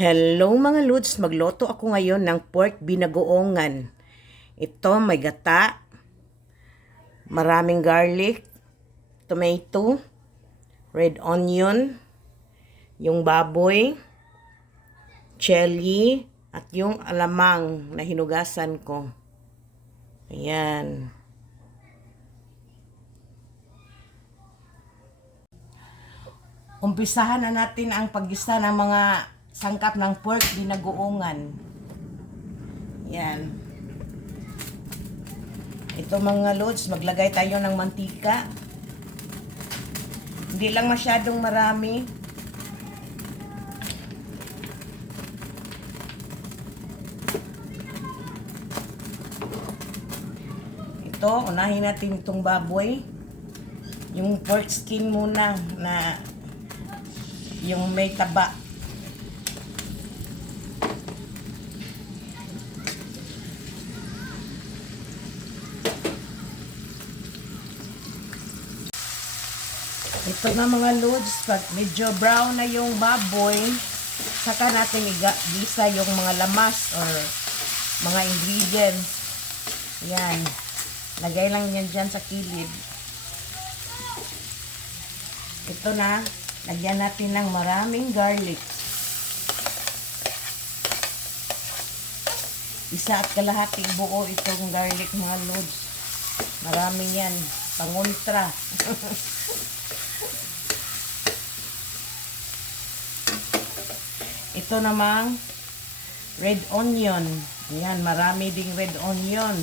Hello mga Lods, magloto ako ngayon ng pork binagoongan. Ito may gata, maraming garlic, tomato, red onion, yung baboy, chili, at yung alamang na hinugasan ko. Ayan. Umpisahan na natin ang paggisa ng mga sangkap ng pork binagoongan. Yan. Ito mga Lods, maglagay tayo ng mantika. Hindi lang masyadong marami. Ito, unahin natin itong baboy. Yung pork skin muna na yung may taba. Ito na mga Lods, pag medyo brown na yung baboy, saka natin igisa yung mga lamas or mga ingredients. Yan. Lagay lang yan dyan sa kilid. Ito na. Lagyan natin ng maraming garlic. Isa at kalahating buo itong garlic mga Lods. Marami yan. Pangultra. Ito namang red onion. Ayan, marami ding red onion.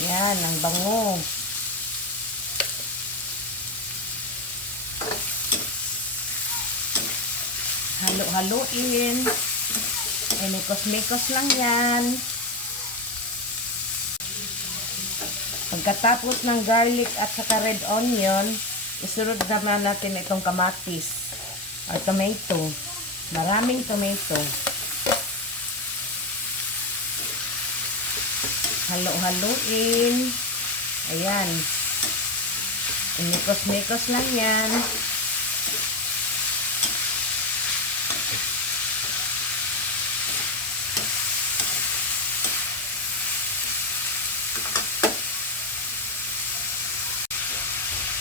Ayan, ang bango. Halo-haloin. Mekos-mekos lang yan. Pagkatapos ng garlic at saka red onion, isunod naman natin itong kamatis or tomato. Maraming tomato. Halo-haloin. Ayan. Mekos-mekos lang yan.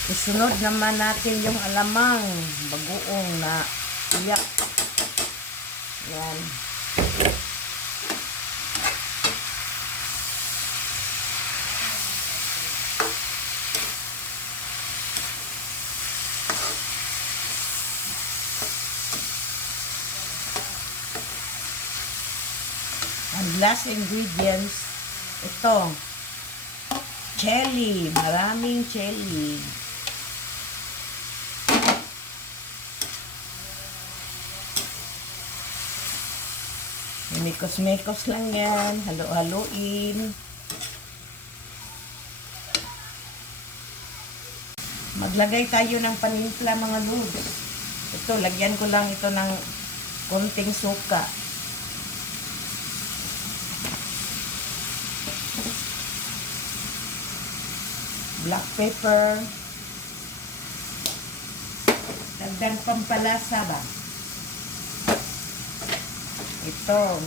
Isunod naman natin yung alamang bagoong na iyak. Yan. Ang last ingredients, ito, chili. Maraming chili. Mekos-mekos lang yan. Halo-haloin. Maglagay tayo ng panimpla mga Lods. Ito, lagyan ko lang ito ng konting suka. Black pepper. Dagdag pampalasa ba? Ito.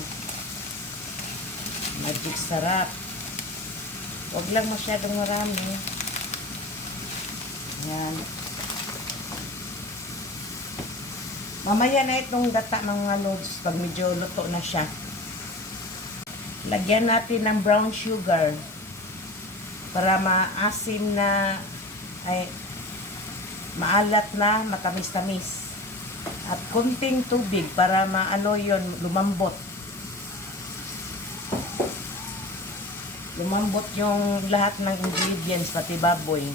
Magic sarap. Huwag lang masyadong marami. Yan. Mamaya na itong gata mga Lods pag medyo luto na siya. Lagyan natin ng brown sugar para maasim na ay maalat na matamis-tamis. At kunting tubig para maano yon lumambot. Lumambot yung lahat ng ingredients pati baboy.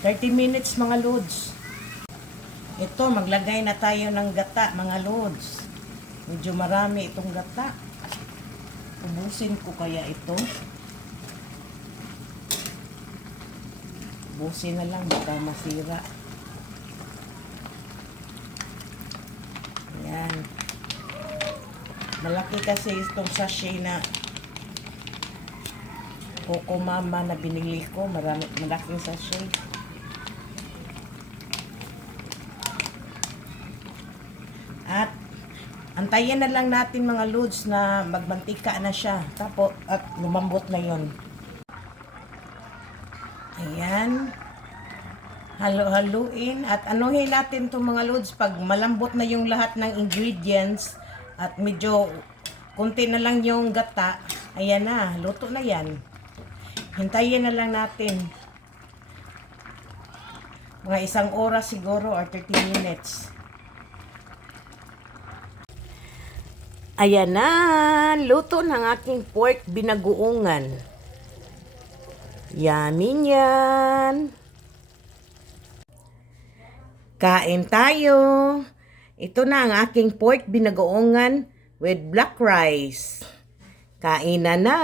"30 minutes mga Lods." Ito, maglagay na tayo ng gata mga Lods. Medyo marami itong gata. Ubusin ko kaya ito. Ubusin na lang, baka masira. Ayan. Malaki kasi itong sachet na Coco Mama na binili ko. Malaking sachet. At antayin na lang natin mga loads na magmantika na siya. Tapos at lumambot na yon. Ayan. Halo-haluin at anuhin natin itong mga loads pag malambot na yung lahat ng ingredients at medyo konti na lang yung gata. Ayan na, luto na yan. Hintayin na lang natin. Mga 1 oras siguro or 30 minutes. Ayan na, luto ng aking pork binagoongan. Yummy yan. Kain tayo. Ito na ang aking pork binagoongan with black rice. Kain na na.